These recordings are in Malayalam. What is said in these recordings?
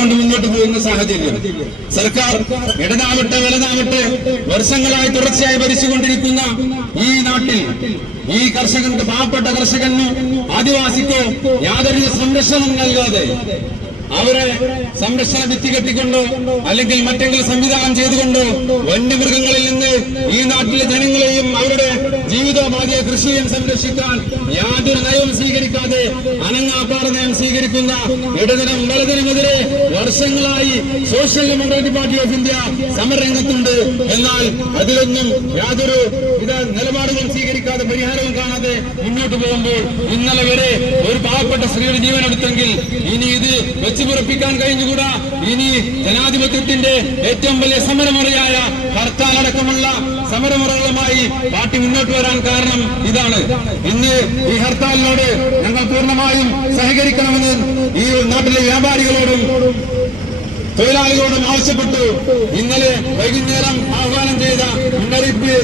കൊണ്ട് മുന്നോട്ട് പോകുന്ന സാഹചര്യം സർക്കാർ ഇടതാവട്ടെ വലതാവട്ടെ വർഷങ്ങളായി തുടർച്ചയായി ഭരിച്ചുകൊണ്ടിരിക്കുന്ന ഈ നാട്ടിൽ ഈ കർഷകർക്ക്, പാവപ്പെട്ട കർഷകന്, ആദിവാസിക്കോ യാതൊരു സംരക്ഷണം നൽകാതെ അവരെ സംരക്ഷണ ഭിത്തി കെട്ടിക്കൊണ്ടോ അല്ലെങ്കിൽ മറ്റെങ്കിലും സംവിധാനം ചെയ്തുകൊണ്ടോ വന്യമൃഗങ്ങളിൽ നിന്ന് ഈ നാട്ടിലെ ജനങ്ങളെയും അവരുടെ ജീവിതോപാധിയ കൃഷിയും സംരക്ഷിക്കാൻ യാതൊരു നയവും സ്വീകരിക്കാതെ അനങ്ങാപ്പാറ നയം സ്വീകരിക്കുന്ന ഇടതരം വലതിനുമെതിരെ വർഷങ്ങളായി Social Democratic Party of India സമരരംഗത്തുണ്ട്. എന്നാൽ അതിലൊന്നും യാതൊരു നിലപാടുകളും സ്വീകരിക്കാതെ, പരിഹാരവും കാണാതെ മുന്നോട്ട് പോകുമ്പോൾ ഇന്നലെ വരെ ഒരു പാവപ്പെട്ട സ്ത്രീയുടെ ജീവനെടുത്തെങ്കിൽ ഇനി ഇത് വെച്ചുപുറപ്പിക്കാൻ കഴിഞ്ഞുകൂടാ. ഇനി ജനാധിപത്യത്തിന്റെ ഏറ്റവും വലിയ സമരമുറയായ ഹർത്താൽ അടക്കമുള്ള സമരമുറകളുമായി പാർട്ടി മുന്നോട്ട് വരാൻ കാരണം ഇതാണ്. ഇന്ന് ഈ ഹർത്താലിനോട് ഞങ്ങൾ പൂർണ്ണമായും സഹകരിക്കണമെന്ന് ഈ നാട്ടിലെ വ്യാപാരികളോടും തൊഴിലാളികളോടും ആവശ്യപ്പെട്ടു. ഇന്നലെ വൈകുന്നേരം ആഹ്വാനം ചെയ്ത മുന്നറിയിപ്പ്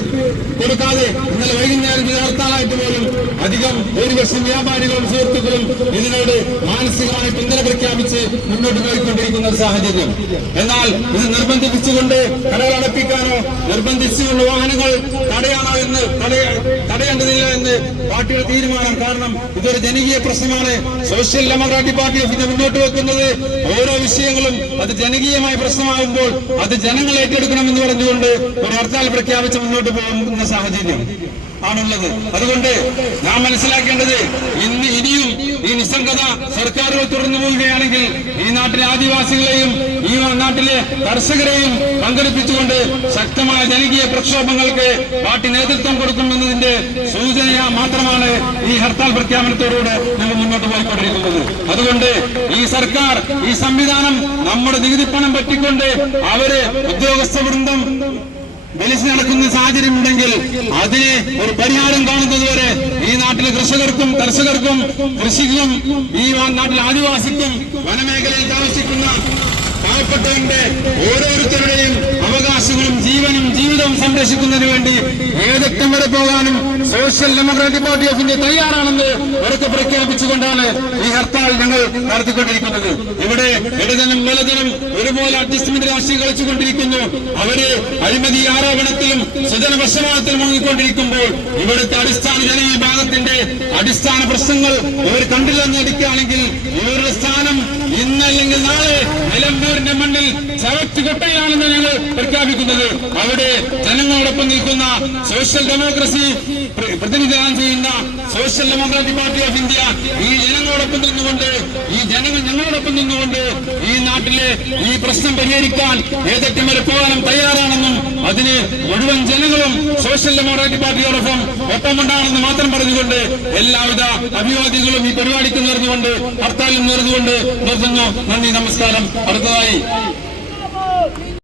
കൊടുക്കാതെ ഇന്നലെ വൈകുന്നേരം ഇത് ഹർത്താലായിട്ട് പോലും അധികം ഭൂരിപക്ഷം വ്യാപാരികളും സുഹൃത്തുക്കളും ഇതിനോട് മാനസികമായി പിന്തുണ പ്രഖ്യാപിച്ച് മുന്നോട്ട് പോയിക്കൊണ്ടിരിക്കുന്ന ഒരു സാഹചര്യം. എന്നാൽ ഇത് നിർബന്ധിപ്പിച്ചുകൊണ്ട് കടകൾ അടപ്പിക്കാനോ നിർബന്ധിച്ചുകൊണ്ട് വാഹനങ്ങൾ തടയേണ്ടതില്ല എന്ന് പാർട്ടിയുടെ തീരുമാനം. കാരണം ഇതൊരു ജനകീയ പ്രശ്നമാണ്. Social Democratic Party of India മുന്നോട്ട് വെക്കുന്നത് ഓരോ വിഷയങ്ങളും അത് ജനകീയമായ പ്രശ്നമാകുമ്പോൾ അത് ജനങ്ങൾ ഏറ്റെടുക്കണമെന്ന് പറഞ്ഞുകൊണ്ട് ഒരു ഹർത്താൽ പ്രഖ്യാപിച്ച് മുന്നോട്ട് പോകുന്ന സാഹചര്യം ആണുള്ളത്. അതുകൊണ്ട് നാം മനസ്സിലാക്കേണ്ടത് ഇനിയും ഈ നിസ്സംഗത സർക്കാരുകൾ തുടർന്നു പോവുകയാണെങ്കിൽ ഈ നാട്ടിലെ ആദിവാസികളെയും ഈ നാട്ടിലെ കർഷകരെയും പങ്കെടുപ്പിച്ചുകൊണ്ട് ശക്തമായ ജനകീയ പ്രക്ഷോഭങ്ങൾക്ക് പാർട്ടി നേതൃത്വം കൊടുക്കുമെന്നതിന്റെ സൂചന മാത്രമാണ് ഈ ഹർത്താൽ പ്രഖ്യാപനത്തോടുകൂടെ ഞങ്ങൾ മുന്നോട്ട് പോയിക്കൊണ്ടിരിക്കുന്നത്. അതുകൊണ്ട് ഈ സർക്കാർ, ഈ സംവിധാനം നമ്മുടെ നികുതിപ്പണം പറ്റിക്കൊണ്ട് അവര് ഉദ്യോഗസ്ഥ വൃന്ദം വലിച്ചു നടക്കുന്ന സാഹചര്യം ഉണ്ടെങ്കിൽ അതിന് ഒരു പരിഹാരം കാണുന്നതുവരെ ഈ നാട്ടിലെ കർഷകർക്കും കൃഷിക്കും ഈ നാട്ടിലെ ആദിവാസിക്കും വനമേഖലയിൽ താമസിക്കുന്ന പാവപ്പെട്ടവന്റെ ഓരോരുത്തരുടെയും അവകാശങ്ങളും ജീവനും ജീവിതവും സംരക്ഷിക്കുന്നതിന് വേണ്ടി ഏതറ്റം വരെ പോകാനും social Democratic Party of India തയ്യാറാണെന്ന് ഉറക്കെ പ്രഖ്യാപിച്ചുകൊണ്ടാണ് ഈ ഹർത്താൽ ഞങ്ങൾ നടത്തിക്കൊണ്ടിരിക്കുന്നത്. ഇവിടെ ഇടതനും വലതനും ഒരുപോലെ അഡ്ജസ്റ്റ്മെന്റ് രാഷ്ട്രീയം കളിച്ചുകൊണ്ടിരിക്കുന്നു. അവര് അഴിമതി ആരോപണത്തിലും സ്വജനപക്ഷപാതത്തിലും മുങ്ങിക്കൊണ്ടിരിക്കുമ്പോൾ ഇവിടുത്തെ അടിസ്ഥാന ജനവിഭാഗത്തിന്റെ അടിസ്ഥാന പ്രശ്നങ്ങൾ ഇവർ കണ്ടില്ലെന്ന് നടിക്കുകയാണെങ്കിൽ ഇവരുടെ സ്ഥാനം ഇന്നല്ലെങ്കിൽ നാളെ നിലമ്പൂരിന്റെ മണ്ണിൽ ചവറ്റുകൊട്ടയാണെന്ന് ഞങ്ങൾ പ്രഖ്യാപിക്കുന്നത്. അവിടെ ജനങ്ങളോടൊപ്പം നിൽക്കുന്ന സോഷ്യൽ ഡെമോക്രസി പ്രതിനിധാനം ചെയ്യുന്ന social Democratic Party of India ഈ ജനങ്ങളോടൊപ്പം നിന്നുകൊണ്ട്, ഈ ജനങ്ങൾ ഞങ്ങളോടൊപ്പം നിന്നുകൊണ്ട് ഈ നാട്ടിലെ ഈ പ്രശ്നം പരിഹരിക്കാൻ ഏതറ്റം വരെ പോകാനും തയ്യാറാണെന്നും അതിന് മുഴുവൻ ജനങ്ങളും സോഷ്യൽ ഡെമോക്രാറ്റിക് പാർട്ടിയോടൊപ്പം ഒപ്പമുണ്ടാണെന്ന് മാത്രം പറഞ്ഞുകൊണ്ട് എല്ലാവിധ അഭിവാദ്യങ്ങളും ഈ പരിപാടിക്ക് നേർന്നുകൊണ്ട് ഹർത്താലിൽ നേർന്നുകൊണ്ട് നിർത്തുന്നു. നന്ദി, നമസ്കാരം. അടുത്തതായി